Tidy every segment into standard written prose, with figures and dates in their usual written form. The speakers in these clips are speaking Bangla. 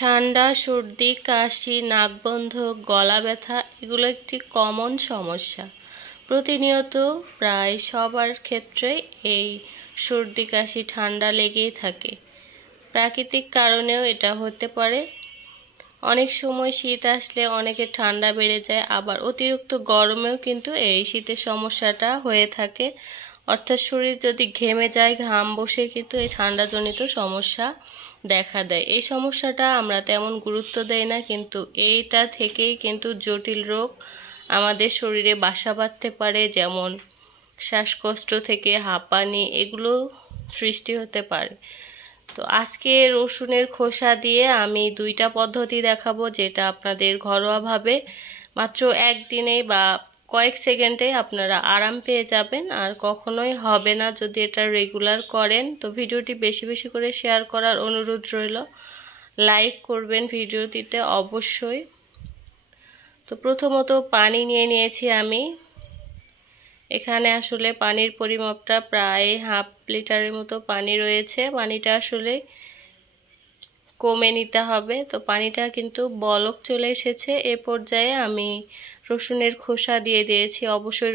ঠান্ডা, সর্দি, কাশি, নাকবন্ধ, গলা ব্যথা এগুলো একটি কমন সমস্যা। প্রতিনিয়ত প্রায় সবার ক্ষেত্রে এই সর্দি, কাশি, ঠান্ডা লেগেই থাকে। প্রাকৃতিক কারণেও এটা হতে পারে। অনেক সময় শীত আসলে অনেকের ঠান্ডা বেড়ে যায়, আবার অতিরিক্ত গরমেও কিন্তু এই শীতের সমস্যাটা হয়ে থাকে। অর্থাৎ শরীর যদি ঘেমে যায়, ঘাম বসে কিন্তু এই ঠান্ডাজনিত সমস্যা দেখা দেয়। এই সমস্যাটা আমরা তেমন গুরুত্ব দেই না, কিন্তু এইটা থেকেই কিন্তু জটিল রোগ আমাদের শরীরে বাসা বাঁধতে পারে, যেমন শ্বাসকষ্ট থেকে হাঁপানি এগুলো সৃষ্টি হতে পারে। তো আজকে রসুনের খোসা দিয়ে আমি দুইটা পদ্ধতি দেখাবো, যেটা আপনাদের ঘরোয়াভাবে মাত্র একদিনেই বা কয়েক সেকেন্ডে আপনারা আরাম পেয়ে যাবেন, আর কখনোই হবে না যদি এটা রেগুলার করেন। তো ভিডিওটি বেশি বেশি করে শেয়ার করার অনুরোধ রইল, লাইক করবেন ভিডিওটিতে অবশ্যই। তো প্রথমত পানি নিয়ে নিয়েছি আমি। এখানে আসলে পানির পরিমাপটা প্রায় হাফ লিটারের মতো পানি রয়েছে। পানিটা আসলে কমে নিতে হবে। তো পানিটা কিন্তু বলক চলে এসেছে। এ পর্যায়ে আমি রসুনের খোসা দিয়ে দিয়েছি। অবশ্যই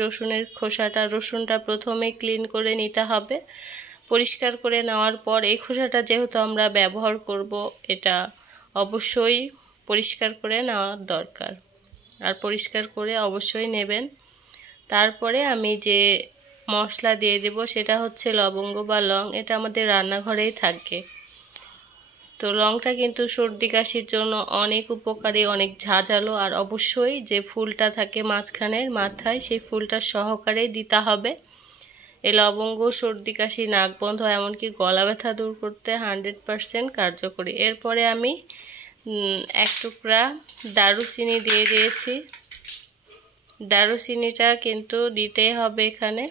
রসুনটা প্রথমে ক্লিন করে নিতে হবে। পরিষ্কার করে নেওয়ার পর এই খোসাটা যেহেতু আমরা ব্যবহার করব, এটা অবশ্যই পরিষ্কার করে নেওয়া দরকার, আর পরিষ্কার করে অবশ্যই নেবেন। তারপরে আমি যে মশলা দিয়ে দেব সেটা হচ্ছে লবঙ্গ বা লং। এটা আমাদের রান্নাঘরেই থাকে। তো লংটা কিন্তু সর্দি কাশির জন্য অনেক উপকারী, অনেক ঝাঁঝালো, আর অবশ্যই যে ফুলটা থাকে মাঝখানের মাথায় সেই ফুলটা সহকারে দিতে হবে। এই লবঙ্গ সর্দি কাশি, নাকবন্ধ, এমনকি গলা ব্যথা দূর করতে 100% কার্যকরী। এরপরে আমি এক টুকরা দারুচিনি দিয়ে দিয়েছি। দারুচিনিটা কিন্তু দিতেই হবে এখানে।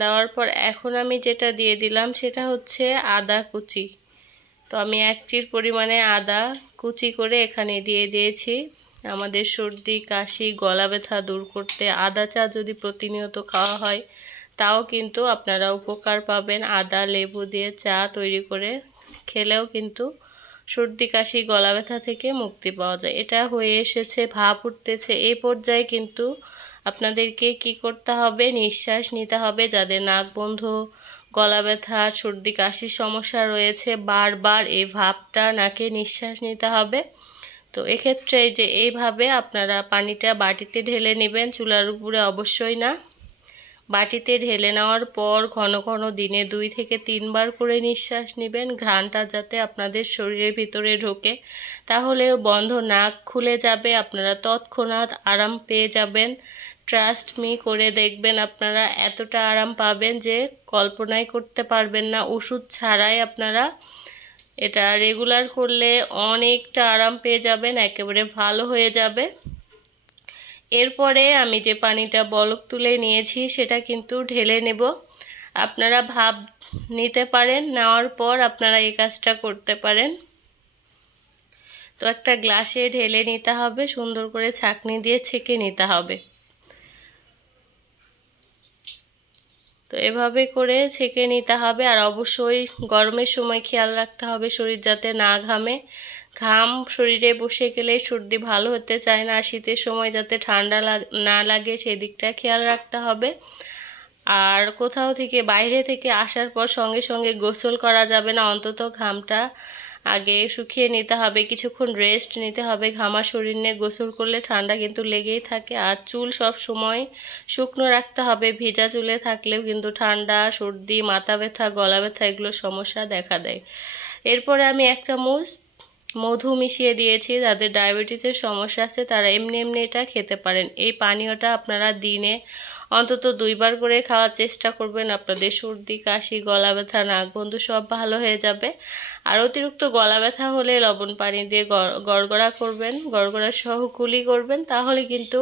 দেওয়ার পর এখন আমি যেটা দিয়ে দিলাম সেটা হচ্ছে আদা কুচি। তো আমি 1 চির পরিমাণে আদা কুচি করে এখানে দিয়ে দিয়েছি। আমাদের সর্দি কাশি গলা ব্যথা দূর করতে আদা চা যদি প্রতিনিয়ত খাওয়া হয় তাও কিন্তু আপনারা উপকার পাবেন। আদা লেবু দিয়ে চা তৈরি করে খেলেও কিন্তু সর্দি কাশি গলা ব্যথা থেকে মুক্তি পাওয়া যায়। এটা হয়ে এসেছে, ভাপ উঠতেছে। এই পর্যায়ে কিন্তু আপনাদেরকে কি করতে হবে, নিঃশ্বাস নিতে হবে। যাদের নাক বন্ধ, গলা ব্যথা, সর্দি কাশির সমস্যা রয়েছে, বারবার এই ভাপটা নাকে নিঃশ্বাস নিতে হবে। তো এক্ষেত্রে যে এইভাবে আপনারা পানিটা বাটিতে ঢেলে নেবেন, চুলার উপরে অবশ্যই না। বাটিতে ঢেলে নেওয়ার পর ঘন ঘন দিনে 2 থেকে 3 বার করে নিঃশ্বাস নেবেন, ঘ্রাণটা যাতে আপনাদের শরীরের ভিতরে ঢোকে। তাহলে বন্ধ নাক খুলে যাবে, আপনারা তৎক্ষণাৎ আরাম পেয়ে যাবেন। ট্রাস্ট মি, করে দেখবেন, আপনারা এতটা আরাম পাবেন যে কল্পনাই করতে পারবেন না। ওষুধ ছাড়াই আপনারা এটা রেগুলার করলে অনেকটা আরাম পেয়ে যাবেন, একেবারে ভালো হয়ে যাবে। এরপরে আমি যে পানিটা বলক তুলে নিয়েছি সেটা কিন্তু ঢেলে নেব। আপনারা ভাপ নিতে পারেন, নেওয়ার পর আপনারা এই কাজটা করতে পারেন। তো একটা গ্লাসে ঢেলে নিতে হবে, সুন্দর করে ছাঁকনি দিয়ে ছেঁকে নিতে হবে। তো এভাবে করে ছেঁকে নিতে হবে। আর অবশ্যই গরমের সময় খেয়াল রাখতে হবে শরীর যাতে না ঘামে। ঘাম শরীরে বসে গেলে সর্দি ভালো হতে চায় না। আর শীতের সময় যাতে ঠান্ডা না লাগে সেদিকটা খেয়াল রাখতে হবে। আর কোথাও থেকে বাইরে থেকে আসার পর সঙ্গে সঙ্গে গোসল করা যাবে না। অন্তত ঘামটা আগে শুকিয়ে নিতে হবে, কিছুক্ষণ রেস্ট নিতে হবে। ঘামা শরীর নিয়ে গোসল করলে ঠান্ডা কিন্তু লেগেই থাকে। আর চুল সব সময় শুকনো রাখতে হবে। ভিজা চুলে থাকলেও কিন্তু ঠান্ডা, সর্দি, মাথা ব্যথা, গলা ব্যথা এগুলো সমস্যা দেখা দেয়। এরপরে আমি 1 চামচ মধু মিশিয়ে দিয়েছি। যাদের ডায়াবেটিসের সমস্যা আছে তারা এমনি এমনি এটা খেতে পারেন। এই পানীয়টা আপনারা দিনে অন্তত 2 বার করে খাওয়ার চেষ্টা করবেন। আপনাদের সর্দি কাশি গলা ব্যথা নাকবন্ধ সব ভালো হয়ে যাবে। আর অতিরিক্ত গলা ব্যথা হলে লবণ পানি দিয়ে গড়গড়া করবেন, গড়গড়া সহ কুলি করবেন, তাহলে কিন্তু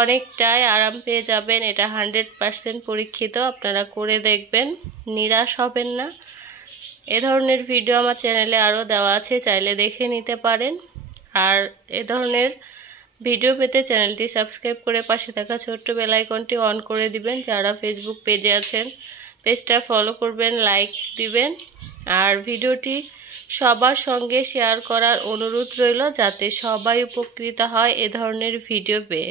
অনেকটাই আরাম পেয়ে যাবেন। এটা 100% পরীক্ষিত, আপনারা করে দেখবেন, নিরাশ হবেন না। এ ধরনের ভিডিও আমার চ্যানেলে আরও দেওয়া আছে, চাইলে দেখে নিতে পারেন। আর এ ধরনের ভিডিও পেতে চ্যানেলটি সাবস্ক্রাইব করে পাশে থাকা ছোট্ট বেল আইকনটি অন করে দিবেন। যারা ফেসবুক পেজে আছেন পেজটা ফলো করবেন, লাইক দিবেন আর ভিডিওটি সবার সঙ্গে শেয়ার করার অনুরোধ রইল যাতে সবাই উপকৃত হয় এ ধরনের ভিডিও পেয়ে।